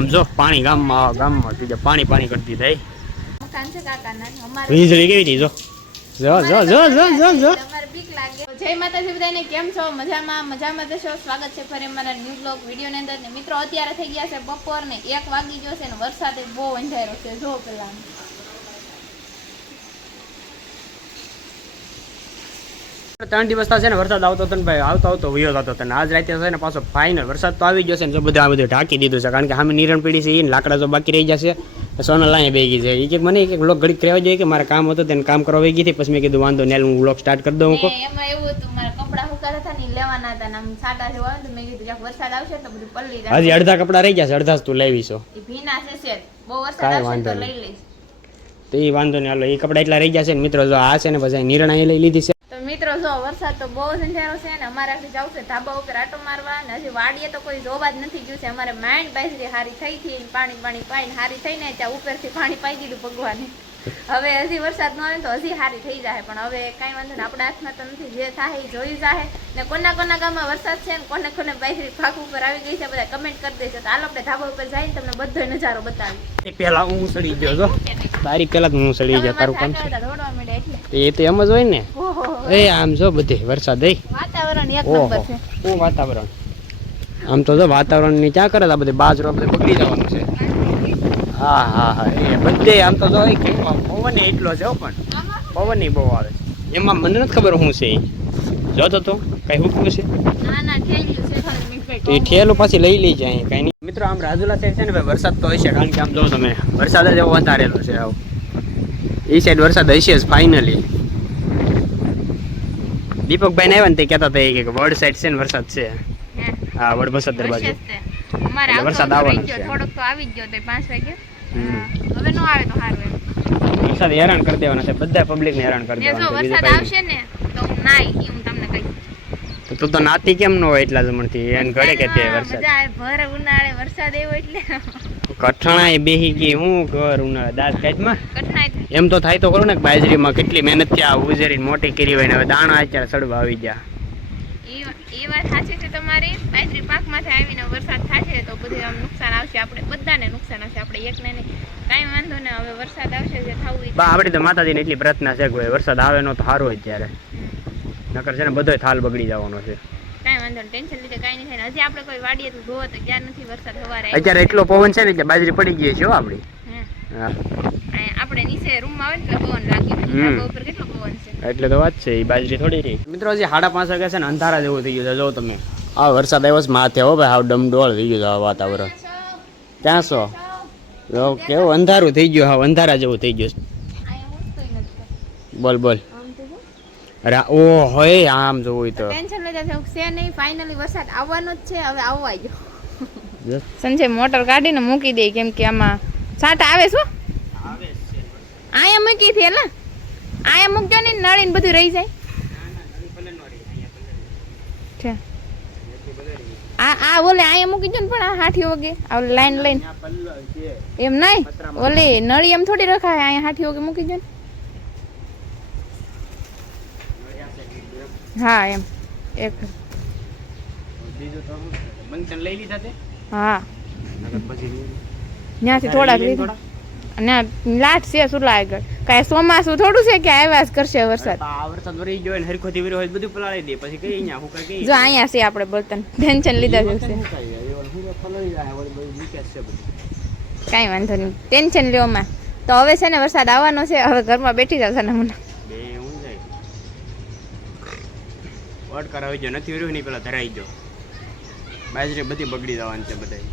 આમ જો પાણી ગામમાં થઈ જાય પાણી પાણી કરતી થાય વીજળી કેવી હતી જો જો જો જો જો જો જો જય માતાજી બધાને કેમ છો મજામાં જશો સ્વાગત છે ફરી અમારા ન્યૂ બ્લોગ વિડીયો ની અંદર ને મિત્રો અત્યારે થઈ ગયા છે બપોર ને 1 વાગી ગયો છે ને વરસાદ બહુ અંધારો છે જો પેલા 3 દિવસ થશે ને વરસાદ આવતો હતો ને ભાઈ આવતો વયો જતો હતો ને આજ રાતે છે ને પાછો ફાઇનલ વરસાદ તો આવી ગયો છે ને જો બધું ઢાંકી દીધું છે કારણ કે સામે નિરણ પીડી છે એ લાકડા જો બાકી રહી જશે સોનલ અહીંયા બેગી છે એ કે મને એક બ્લોગ ઘડીક કહેવા જોઈએ કે મારે કામ હતું તેને કામ કરવા વહી ગઈ હતી પછી મેં કીધું વાંધો ને હું બ્લોગ સ્ટાર્ટ કરી દઉં એમાં એવું હતું મારા કપડા સુકાતા હતા ને લેવાના હતા આમ છાટા જેવા આવે તો મેં કીધું કે વરસાદ આવશે તો બધું પલ્લી જાય હજી અડધા કપડા રહી જશે અડધા તું લેવી છો એ ભીના છે બહુ વરસાદ આવશે તો લઈ લઈશ તો એ વાંધો નહીં હાલો એ કપડા એટલા રહી જશે ને મિત્રો જો આ છે ને પછી નિરણ અહીં લઈ લીધી છે મિત્રો જો વરસાદ તો બહુ અંધારો છે ને અમારે જવું છે ધાબા ઉપર આટો મારવા ને હજી વાડીએ તો કોઈ જોવા જ નથી ગયું છે અમારે માઇન્ડ બાજરી હારી થઈ હતી પાણી પાઈને હારી થઈને ત્યાં ઉપરથી પાણી પાઈ દીધું ભગવાને હવે હજી વરસાદ ન આવે તો હજી હારી થઈ જાય પણ હવે કાંઈ વાંધો ને આપણા હાથમાં તો નથી જે થાય એ જોઈ જાય ને કોના ગામમાં વરસાદ છે ને કોને બાજરી પાક ઉપર આવી ગઈ છે બધા કમેન્ટ કરી દેજો તો હાલ આપણે ધાબા ઉપર જઈને તમને બધો નજારો બતાવી પેલા હું સડી ગયો છો તારીખ પેલા હું સડી ગયો તારું કામ દોડવા મળે એટલે એ તો એમ જ હોય ને એ આમ જો બધે વરસાદ વાતાવરણ એક નંબર છે ઓ વાતાવરણ આમ તો જો વાતાવરણ ની ક્યાં કરે આ બધે બાજરો બધે બગડી જવાનું છે હા હા હા એ બધે આમ તો જો પવન એટલો છે પણ પવન બહુ આવે છે એમાં મને નથી ખબર શું છે જોતો તો કઈ હુકવું છે એ ઠેલો પાછી લઈ લઈ જાય કઈ નહીં મિત્રો આમ રાજુલા સાઈડ છે ને ભાઈ વરસાદ તો હશે કારણ કે આમ જો તમે વરસાદ જ એવો વધારેલો છે આવ એ સાઈડ વરસાદ હશે જ ફાઇનલી દીપકભાઈ ને આવ્યા ને તે કહેતા હતા કે વડ સાઈડ છે ને વરસાદ છે હા વડ બસતર બાજુ વરસાદ આવવાનો છે થોડોક તો આવી જ ગયો તો 5 વાગે હવે નો આવે તો સારું એમ વરસાદ હેરાન કરી દેવાના છે બધા પબ્લિક ને હેરાન કરી દેવાના છે જો વરસાદ આવશે ને તો હું નાઈ હું તમને કહી તું તો નાતી કેમ ન હોય એટલા જમણથી એને ઘરે કે તે વરસાદ મજા આવે ભર ઉનાળે વરસાદ આવ્યો એટલે કઠણાય બેહી ગઈ હું ઘર ઉનાળે દાંત કાઢમાં કઠણાય એમ તો થાય તો ખરું ને બાજરીમાં કેટલી મહેનત ત્યાં ઉજેરીને મોટી કરી હોય ને હવે દાણા અત્યારે સડવા આવી ગયા એ વાત સાચી છે તમારી બાજરી પાકમાંથી આવીને વરસાદ થશે તો બધું આમ નુકસાન આવશે આપણે બધાને નુકસાન આવશે આપણે એકને નહીં કાંઈ વાંધો ને હવે વરસાદ આવશે જે થવું બા આપણી તો માતાજીને એટલી પ્રાર્થના છે કે વરસાદ આવે નો તો સારું હોય ત્યારે નકર છે ને બધો થાલ બગડી જવાનો છે કાંઈ વાંધો નહીં ટેન્શન લીધે કાંઈ નહીં થાય હજી આપણે કોઈ વાડીએ તો જોવો તો ક્યાં નથી વરસાદ સવારે અત્યારે એટલો પવન છે ને કે બાજરી પડી ગઈ છે હો આપણી હા આપણે નીચે રૂમમાં આવે એટલે પવન લાગ્યો ઉપર કેટલો પવન છે એટલે તો વાત છે એ બાજરી થોડી રહી મિત્રો હજી 5:30 વાગે છે ને અંધારા જેવું થઈ ગયું છે જો તમે આ વરસાદ આવ્યો છે માથે હો ભાઈ હાવ ડમડોળ થઈ ગયું છે આ વાતાવરણ ક્યાં છો જો કેવું અંધારું થઈ ગયું હાવ અંધારા જેવું થઈ ગયું બોલ બોલ અરે ઓ હોય આમ જોવું તો ટેન્શન લેતા છે નહીં ફાઇનલી વરસાદ આવવાનો જ છે હવે આવવા ગયો સંજય મોટર કાઢીને મૂકી દે કેમ કે આમાં છાંટ આવે શું આયા મૂકી છે ને આયા મૂકજો ને નળીને બધું રહી જાય આ ઓલે આયા મૂકી જો ને પણ આ હાઠીઓ વગે આ લાઈન લાઈન એમ નહીં ઓલે નળી એમ થોડી રખાય આયા હાઠીઓ વગે મૂકી જો ને હા એમ એક લઈ લીધા તે હા ત્યાંથી થોડાક લીધા અને લાટ છે સુલા આગળ કાંઈ ચોમાસું થોડું છે કે આવ્યા જ કરશે વરસાદ આ વરસાદ વરી ગયો ને હરખોથી વરી હોય બધું પલાળી દે પછી કઈ અહીંયા હુકા કઈ જો અહીંયા છે આપણે બર્તન ટેન્શન લીધા છે કાંઈ વાંધો નહીં ટેન્શન લ્યોમાં તો હવે છે ને વરસાદ આવવાનો છે હવે ઘરમાં બેઠી જશે ને મને વોટ કરાવી જો નથી વર્યું નહીં પેલા ધરાઈ ગયો બાજરી બધી બગડી જવાની છે બધા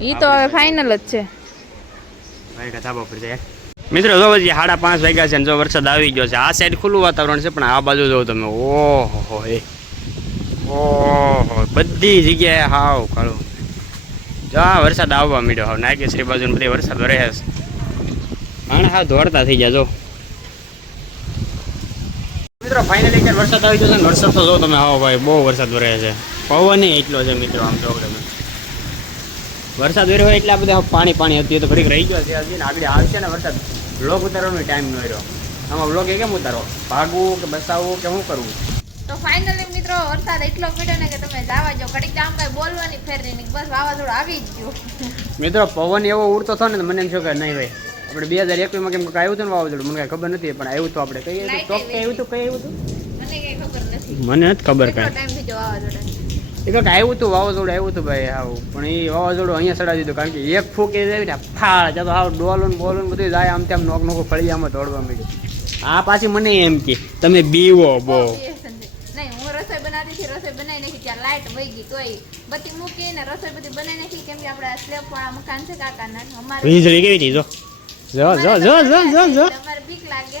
ઈ તો હવે ફાઇનલ જ છે ધાબા પર જાય મિત્રો જો હજી 5:30 વાગ્યા છે ને જો વરસાદ આવી ગયો છે આ સાઈડ ખુલ્લું વાતાવરણ છે પણ આ બાજુ જો તમે ઓહો ઓહો બધી જગ્યાએ હાવ કાળું જો આ વરસાદ આવવા માંડ્યો હાવ નાગેશ્રી બાજુ બધી વરસાદ વરે છે માણ હાવ દોડતા થઈ ગયા જો મિત્રો ફાઇનલી વરસાદ આવી ગયો છે ને વરસાદ તો જો તમે આવો ભાઈ બહુ વરસાદ વરે છે પવન એટલો છે મિત્રો આમ જો તમે વરસાદ વેરો હોય એટલે આ બધા પાણી હતી તો ઘડીક રહી ગયો છે હજી ને આગળ આવશે ને વરસાદ બ્લોગ ઉતારવાનો ટાઈમ ન રહ્યો આમાં બ્લોગ કેમ ઉતારો ભાગવું કે બસાવવું કે શું કરવું તો ફાઇનલી મિત્રો વરસાદ એટલો પડ્યો ને કે તમે જાવા જો ઘડીક આમ કઈ બોલવાની ફેર નહીં બસ વાવાઝોડું આવી જ ગયું. મિત્રો પવન એવો ઉડતો હતો ને મને એમ થયું કે નહીં ભાઈ આપણે 2021 માં કેમ કે આવ્યું હતું ને વાવાઝોડું મને કઈ ખબર નથી પણ આવ્યું તો આપણે કઈ Light ચોક કઈ આવ્યું હતું કઈ આવ્યું હતું મને કઈ ખબર નથી. મને નથી ખબર કેટલો કાંઈ ટાઈમ થઈ ગયો વાવાઝોડા એ કંઈક આવ્યું હતું વાવાઝોડું આવ્યું હતું ભાઈ આવું પણ એ વાવાઝોડું અહીંયા ચડાવી દીધું કારણ કે એક ફૂંક એ જાય ને ફાળ જતો હાવ ડોલું બોલું બધું જાય આમ તેમ નોક નોખું ફળી આમાં દોડવા માંડ્યું. આ પાછી મને એમ કે તમે બીવો બહુ નહીં હું રસોઈ બનાવતી હતી રસોઈ બનાવી નાખી ત્યાં લાઈટ વહી ગઈ તોય બત્તી મૂકીને રસોઈ બધી બનાવી નાખી કેમ કે આપણે સ્લેબ વાળા મકાન છે કાકાના અમારે વીજળી કેવી હતી જો અમારે બીક લાગે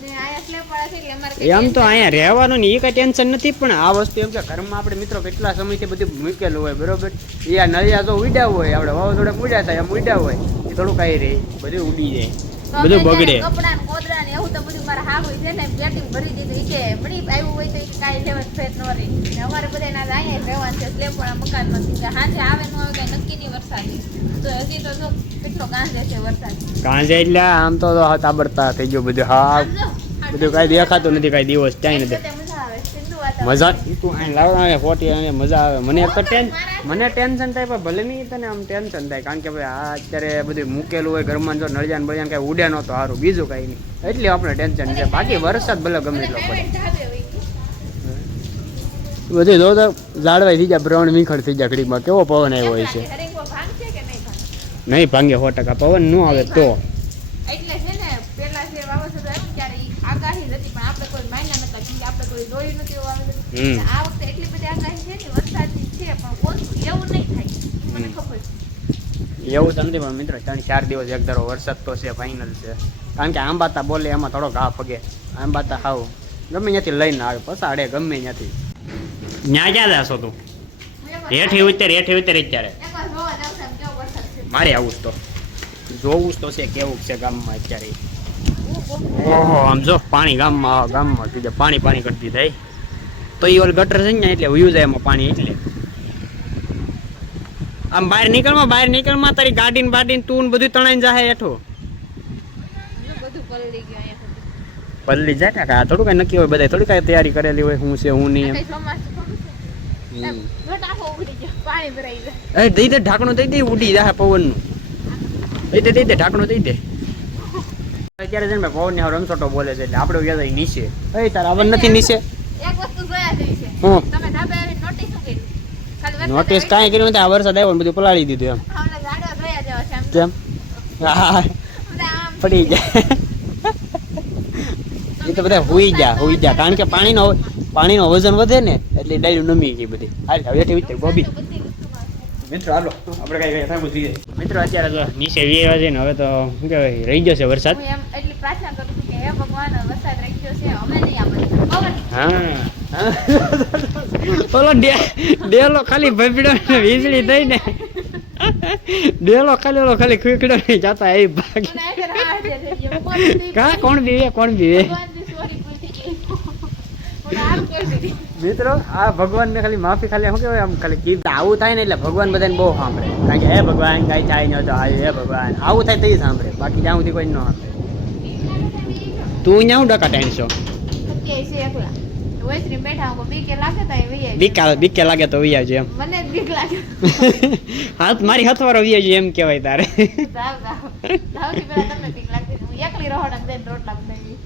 ને આયા સ્લેબ વાળા છે એટલે અમારે એમ તો અહીંયા રહેવાનું ને એ કઈ ટેન્શન નથી પણ આ વસ્તુ એમ કે ઘરમાં આપણે મિત્રો કેટલા સમયથી બધું મૂકેલું હોય બરોબર એ આ નળિયા તો ઉડ્યા હોય આપણે વાવાઝોડા ઉડ્યા થાય એમ ઉડ્યા હોય એ થોડું કાંઈ રહે બધું ઉડી જાય બધું બગડે. કપડા ને કોદરા ને એવું તો બધું મારા હા હોય છે ને પેટી ભરી દીધું ઈ કે મળી આવ્યું હોય તો ઈ કાંઈ લેવા ફેર ન રહી ને અમારે બધા ના અહીંયા રહેવાનું છે સ્લેબ વાળા મકાનમાં હાજે આવે ન આવે કઈ નક્કી નહીં વરસાદ તો હજી તો જો કેટલો ગાંજે છે વરસાદ કાંજે એટલે આમ તો તાબડતા થઈ ગયું બધું હા બધું કાંઈ દેખાતું નથી કાંઈ દિવસ ક્યાંય નથી મજા આવે સિંધુ વાતાવરણ મજા તું અહીં લાવવા ફોટી અને મજા આવે મને એક તો મને ટેન્શન થાય પણ ભલે નહીં તને આમ ટેન્શન થાય કારણ કે ભાઈ આ અત્યારે બધું મૂકેલું હોય ઘરમાં જો નળિયાન બળિયાન કાંઈ ઉડે નહોતો સારું બીજું કાંઈ નહીં એટલે આપણે ટેન્શન છે બાકી વરસાદ ભલે ગમે એટલો પડે બધું જો તો ઝાડવાઈ થઈ જાય બ્રાઉન મીખડ થઈ જાય ઘડીમાં કેવો પવન આવ્યો હોય છે નહીં ભાંગે 100% પવન ન આવે તો એટલે છે ને પેલા જે વાવાઝોડું આવ્યું ત્યારે ઈ આગાહી હતી પણ આપણે કોઈ માન્યા નતા કેમ કે આપણે કોઈ જોયું નથી એવું વાવાઝોડું. આ વખતે એટલી બધી આગાહી છે ને વરસાદની છે પણ ઓછું એવું નહીં થાય મને ખબર છે. એવું તો નથી પણ મિત્રો 3-4 દિવસ એક ધારો વરસાદ તો છે ફાઇનલ છે કારણ કે આંબાતા બોલે એમાં થોડો ઘા ફગે આંબાતા હાવ ગમે ત્યાંથી લઈને આવે પસાડે ગમે ત્યાંથી ન્યા ક્યાં જાશો તું હેઠી ઉતર અત્યારે એકવાર જોવા જાવ છે કેવો વરસાદ છે. મારે આવું જ તો જોવું જ તો છે કેવું છે ગામમાં અત્યારે ઓહો આમ જો પાણી ગામમાં થઈ જાય પાણી કરી દીધા તો એ ઓલ ગટર છે ને એટલે વયું જાય એમાં પાણી એટલે આમ બહાર નીકળમાં તારી ગાડીને બાડીને તું ને બધું તણાઈને જાય હેઠું બધું પલળી ગયું અહીંયા સુધી. પલ્લી જાય કાકા થોડું કઈ નક્કી હોય બધા થોડી કઈ તૈયારી કરેલી હોય હું છે હું નહીં કઈ ચોમાસું થોડું છે. એમ ઘટાકો ઉડી ગયો પાણી ભરાઈ જાય. એમ દઈ દે ઢાંકણું દઈ દે ઉડી જાય પવનનું દઈ દે ઢાંકણું દઈ દે અત્યારે છે ને પવન ને રમસોટો બોલે છે એટલે આપણે ગયા નીચે એ તાર આવન નથી નીચે એક વસ્તુ જોયા જેવી છે હું તમે ધાબે આવીને નોટિસ શું કરી ખાલી વરસાદ નોટિસ કાંઈ કર્યું નથી આ વરસાદ આવ્યો ને બધું પલાળી દીધું એમ આવના ઝાડવા જોયા જેવા છે આમ કેમ હા બધા આમ પડી જાય એ તો બધા હુઈ જા કારણ કે પાણીનો વજન વધે ને એટલે ડાયરું નમી ગઈ બધી હાલ હવે એથી ઉતર બોબી બધી વસ્તુમાં મિત્રો હાલો આપણે કઈ થાય બધું મિત્રો અત્યારે તો નીચે વીએ છે ને હવે તો શું કહેવાય રહી ગયો છે વરસાદ હું એમ એટલી પ્રાર્થના કરું છું કે હે ભગવાન વરસાદ રાખ્યો છે અમે નહીં આપણે પવન હા ઓલો ડેલો ખાલી ભપડો ને વીજળી થઈ ને ડેલો ખાલી ખીકડો ને જાતા એ ભાગી મને આગળ હાથ દે થઈ ગયો કોણ કા કોણ બીવે ભગવાનની સોરી પૂછી ગઈ મને આમ કરી દીધી મિત્રો આ ભગવાન ને ખાલી માફી ખાલી શું કહેવાય આમ ખાલી કીધું આવું થાય ને એટલે ભગવાન બધાને બહુ સાંભળે કારણ કે હે ભગવાન કાંઈ થાય ન તો હે ભગવાન આવું થાય તો સાંભળે બાકી જ્યાં સુધી કોઈ ન સાંભળે તું અહીંયા હું ડકા ટાઈમ કે છે એકલા વૈશ્રી બેઠા હું બીકે લાગે તો એ વૈયા બીકે લાગે તો વી આવજો એમ મને જ બીક લાગે હાથ મારી હાથવારો વી આવજો એમ કહેવાય તારે સૌથી પહેલા તમને બીક લાગતી હું એકલી રહોડા દઈને રોટલા બનાવી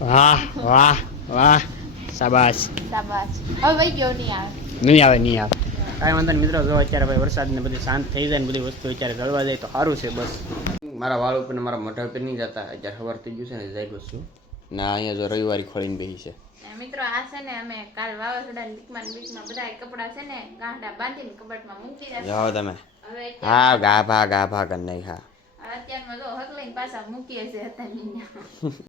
વાહ શાબાશ હવે વહી ગયો નહીં આવે નહીં આવે કાંઈ વાંધો નહીં મિત્રો જો અત્યારે ભાઈ વરસાદ ને બધી શાંત થઈ જાય ને બધી વસ્તુ અત્યારે ગળવા જાય તો સારું છે બસ મારા વાળ ઉપર ને મારા મોઢા ઉપર નહીં જતા અત્યારે સવાર થઈ ગયું છે ને જાય છું ના અહીંયા જો રવિવારી ખોલીને બેસી છે મિત્રો આ છે ને અમે કાલ વાવાઝોડાની બીકમાં બધા કપડા છે ને ગાંઠા બાંધીને કબાટમાં મૂકી દીધા જાઓ તમે હવે હા ગાભા કરી નહીં હા અત્યારમાં જો હક લઈને પાછા મૂકીએ છે હતા